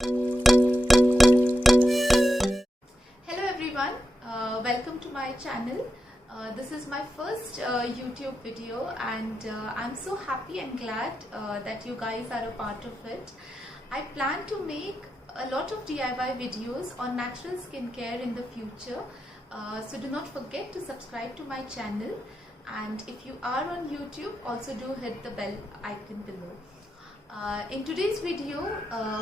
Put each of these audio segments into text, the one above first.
Hello everyone, welcome to my channel. This is my first YouTube video and I'm so happy and glad that you guys are a part of it. I plan to make a lot of DIY videos on natural skincare in the future. So do not forget to subscribe to my channel, and if you are on YouTube, also do hit the bell icon below. In today's video,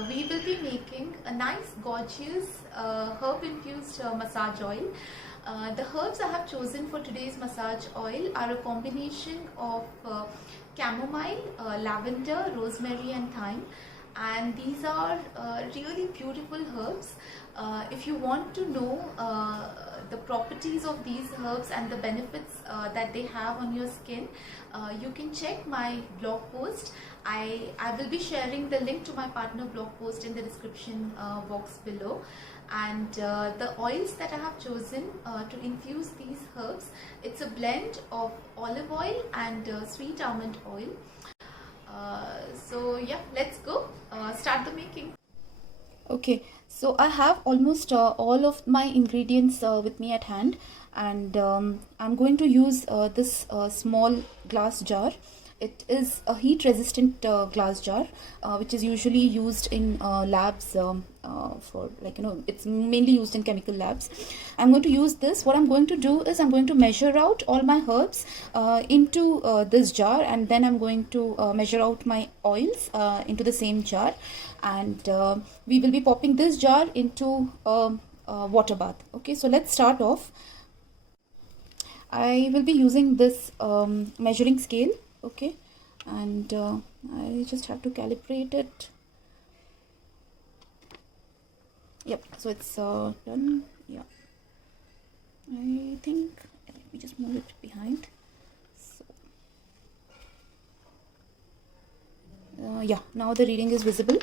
we will be making a nice, gorgeous herb-infused massage oil. The herbs I have chosen for today's massage oil are a combination of chamomile, lavender, rosemary and thyme. And these are really beautiful herbs. If you want to know the properties of these herbs and the benefits that they have on your skin, you can check my blog post. I will be sharing the link to my partner blog post in the description box below. And the oils that I have chosen to infuse these herbs, it's a blend of olive oil and sweet almond oil. So yeah, let's go start the making. Okay, so I have almost all of my ingredients with me at hand, and I'm going to use this small glass jar. It is a heat resistant glass jar which is usually used in labs for, like, it's mainly used in chemical labs. I'm going to use this. What I'm going to do is I'm going to measure out all my herbs into this jar, and then I'm going to measure out my oils into the same jar, and we will be popping this jar into a water bath. Okay, so let's start off. I will be using this measuring scale. Okay, and I just have to calibrate it. Yep, so it's done. Yeah, I think, let me just move it behind. So yeah, now the reading is visible.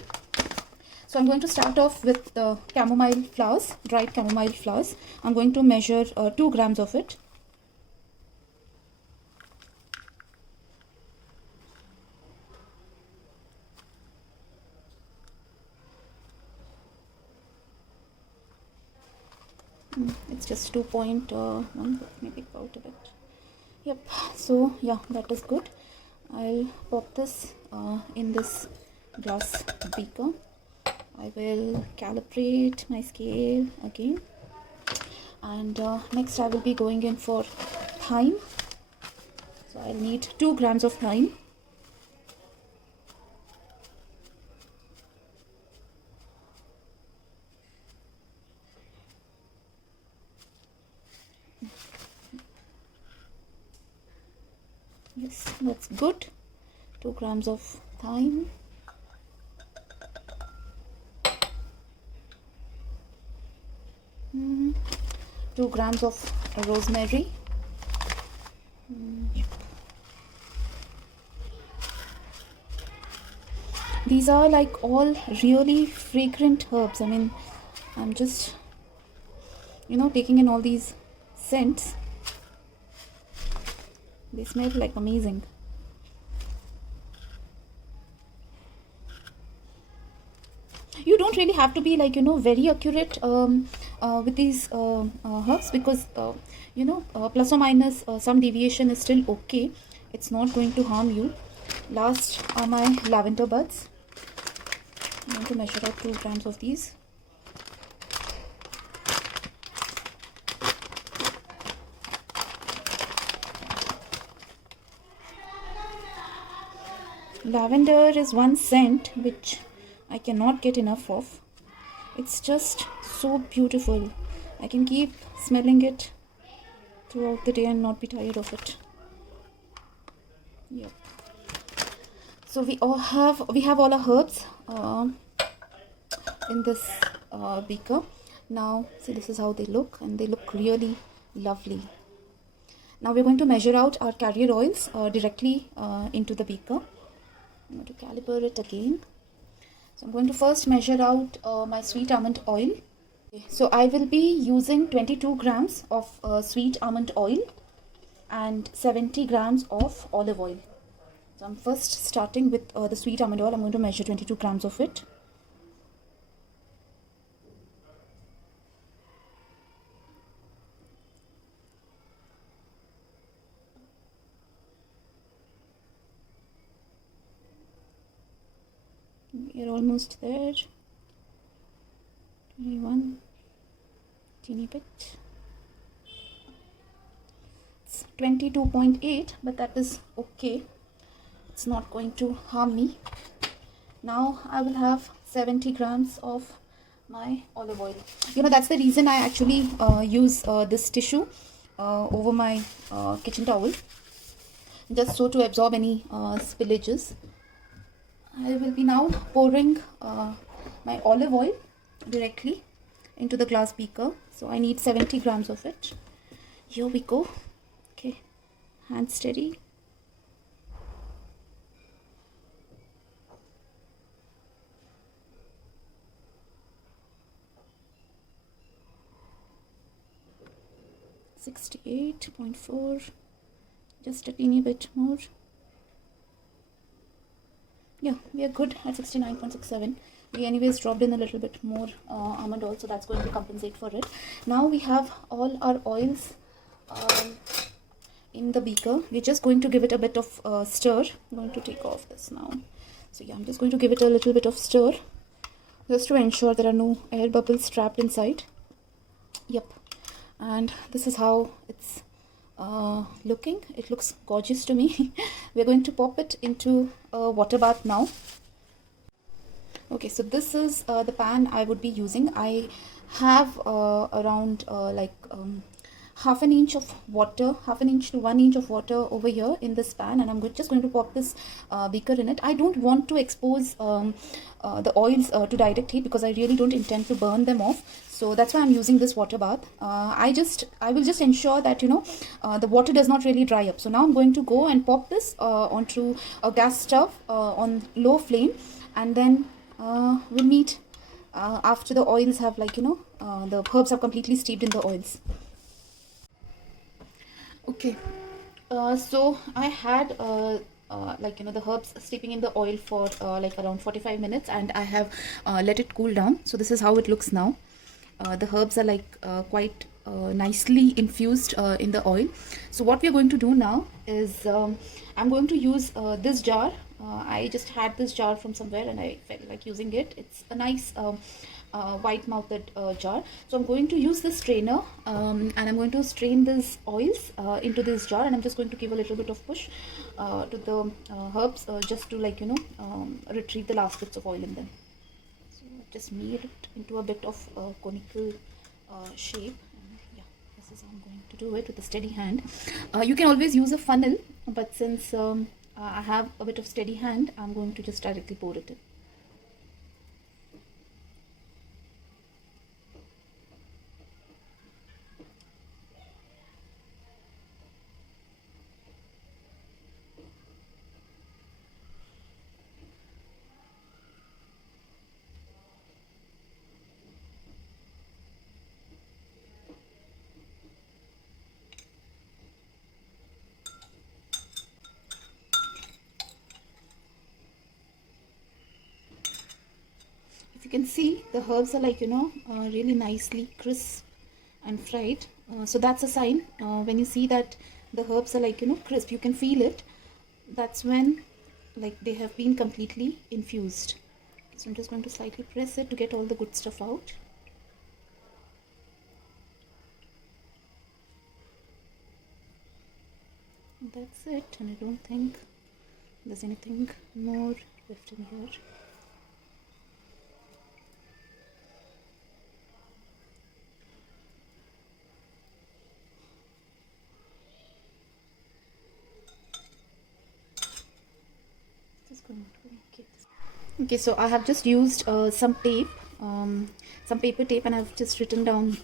So I'm going to start off with the chamomile flowers, dried chamomile flowers. I'm going to measure 2 grams of it. It's just 2.1, maybe out a bit. Yep, so yeah, that is good. I'll pop this in this glass beaker. I will calibrate my scale again, and next I will be going in for thyme. So I'll need 2 grams of thyme. Yes, that's good. 2 grams of thyme. Mm-hmm. 2 grams of rosemary. Yep. These are like all really fragrant herbs. I mean, I'm just, taking in all these scents. They smell like amazing. You don't really have to be like, very accurate with these herbs, because plus or minus some deviation is still okay. It's not going to harm you. Last are my lavender buds. I'm going to measure out 2 grams of these. Lavender is one scent which I cannot get enough of. It's just so beautiful. I can keep smelling it throughout the day and not be tired of it. Yep. So we have all our herbs in this beaker. Now see, this is how they look, and they look really lovely. Now we're going to measure out our carrier oils directly into the beaker. I'm going to calibrate it again. So I'm going to first measure out my sweet almond oil. Okay, so I will be using 22 grams of sweet almond oil and 70 grams of olive oil. So I'm first starting with the sweet almond oil. I'm going to measure 22 grams of it. We are almost there. 21, teeny bit. It's 22.8, but that is okay. It's not going to harm me. Now I will have 70 grams of my olive oil. That's the reason I actually use this tissue over my kitchen towel, just so to absorb any spillages. I will be now pouring my olive oil directly into the glass beaker. So I need 70 grams of it. Here we go. Okay, hand steady. $68.4, just a teeny bit more. Yeah, we are good at 69.67. We anyways dropped in a little bit more almond oil, so that's going to compensate for it. Now we have all our oils in the beaker. We're just going to give it a bit of stir. I'm going to take off this now. So yeah, I'm just going to give it a little bit of stir, just to ensure there are no air bubbles trapped inside. Yep. And this is how it's looking. It looks gorgeous to me. We're going to pop it into a water bath now. Okay, so this is the pan I would be using. I have around half an inch of water, half an inch to 1 inch of water over here in this pan, and I'm just going to pop this beaker in it. I don't want to expose the oils to direct heat because I really don't intend to burn them off. So that's why I'm using this water bath. I will just ensure that the water does not really dry up. So now I'm going to go and pop this onto a gas stove on low flame, and then we'll meet after the oils have the herbs have completely steeped in the oils. Okay, so I had the herbs steeping in the oil for around 45 minutes, and I have let it cool down. So this is how it looks now. The herbs are quite nicely infused in the oil. So what we are going to do now is I'm going to use this jar. I just had this jar from somewhere and I felt like using it. It's a nice white mouthed jar. So I'm going to use this strainer and I'm going to strain these oils into this jar, and I'm just going to give a little bit of push to the herbs just to retrieve the last bits of oil in them. So I've just made it into a bit of conical shape. Yeah, this is how I'm going to do it with a steady hand. You can always use a funnel, but since I have a bit of steady hand, I'm going to just directly pour it in. You can see the herbs are really nicely crisp and fried. So that's a sign. When you see that the herbs are crisp, you can feel it. That's when they have been completely infused. So I'm just going to slightly press it to get all the good stuff out. That's it, and I don't think there's anything more left in here. Okay, so I have just used some tape, some paper tape, and I've just written down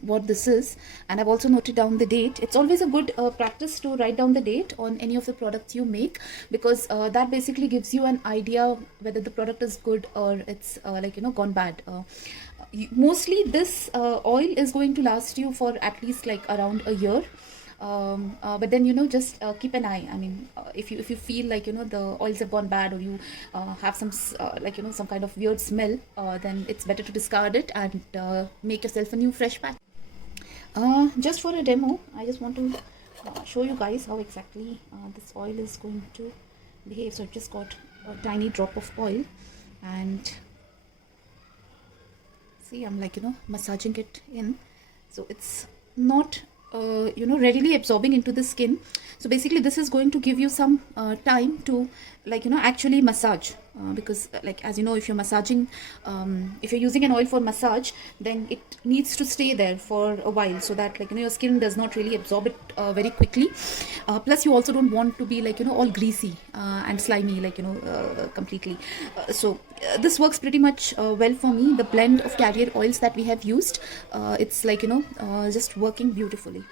what this is, and I've also noted down the date. It's always a good practice to write down the date on any of the products you make, because that basically gives you an idea whether the product is good or it's gone bad. Mostly this oil is going to last you for at least around a year. But then just keep an eye. I mean, if you feel the oils have gone bad, or you have some some kind of weird smell, then it's better to discard it and make yourself a new fresh pack. Just for a demo, I just want to show you guys how exactly this oil is going to behave. So I've just got a tiny drop of oil, And see, I'm like, massaging it in, so it's not readily absorbing into the skin. So basically this is going to give you some time to, like, actually massage, because like, as you know, if you're massaging, if you're using an oil for massage, then it needs to stay there for a while, so that, like, your skin does not really absorb it very quickly. Plus you also don't want to be, like, all greasy and slimy, like, completely. This works pretty much well for me. The blend of carrier oils that we have used, it's like, just working beautifully.